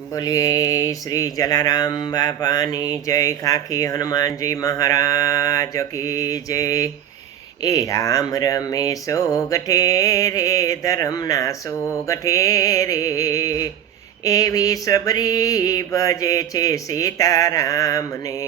બોલીએ, શ્રી જલારામ બાપાની જય, ખાખી હનુમાનજી મહારાજ કી જય. એ રામ રમે સો ગઠે રે ધરમના સો ગઠે રે એવી સબરી ભજે છે સીતારામને.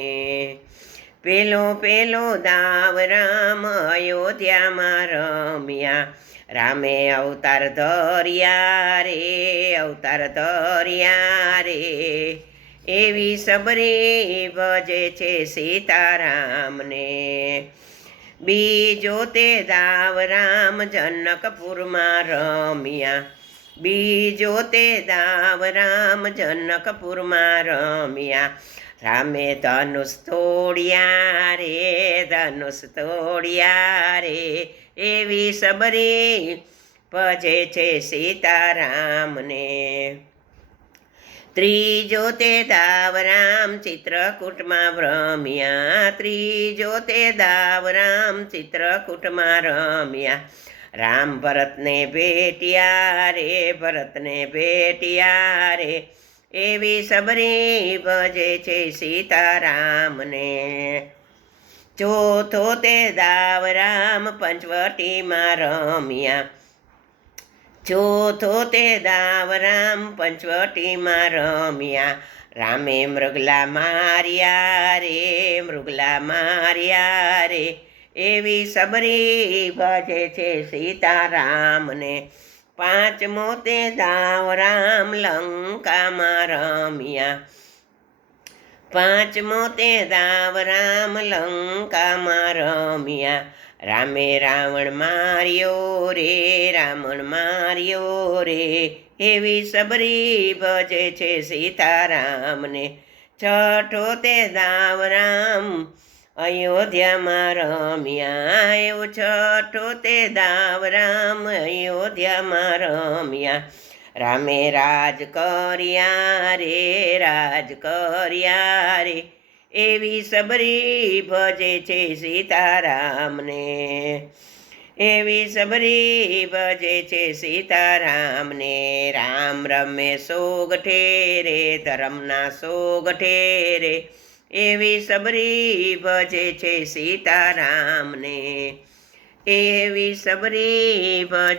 પેલો પેલો દાવ રામ અયોધ્યામાં રમ્યા. રામે અવતાર ધર્યા રે, અવતાર ધર્યા રે. એવી સબરી ભજે છે સીતારામને. બીજો તે દાવ રામ જનકપુરમાં રમ્યા. બીજો તે દાવ રામ જનકપુરમાં રમ્યા. રામે ધનુષ તોડ્યા રે ધનુષ તોડ્યા રે એવી સબરી ભજે છે સીતારામને. ત્રીજો તે દાવરામ ચિત્રકૂટમાં રમ્યા ત્રીજો તે દાવરામ ચિત્રકૂટમાં રમ્યા. રામ ભરતને ભેટ્યા રે, ભરતને ભેટ્યા રે, એવી સબરી ભજે છે સીતારામને. ચોથો તે દાવ રામ પંચવટીમાં રમ્યા. ચોથો તે દાવરામ પંચવટીમાં રમ્યા. રામે મૃગલા માર્યા રે, મૃગલા માર્યા રે. એવી સબરી ભજે છે સીતારામને. પાંચમો તે દાવ રામ લંકામાં રમ્યા. પાંચમો તે દાવ રામ લંકામાં રમ્યા રામે રાવણ માર્યો રે, રાવણ માર્યો રે. એવી સબરી ભજે છે સીતારામને. છઠો તે દાવ રામ અયોધ્યામાં રમ્યા એવું છઠો તે દાવ રામ અયોધ્યામાં રમ્યા રામે રાજ કર્યા રે રાજ કર્યા રે. એવી સબરી ભજે છે સીતારામને. એવી સબરી ભજે છે સીતારામને. રામ રમે સોગઠે રે ધરમના સોગઠે રે એવી સબરી ભજે છે સીતારામને. એવી સબરી ભજ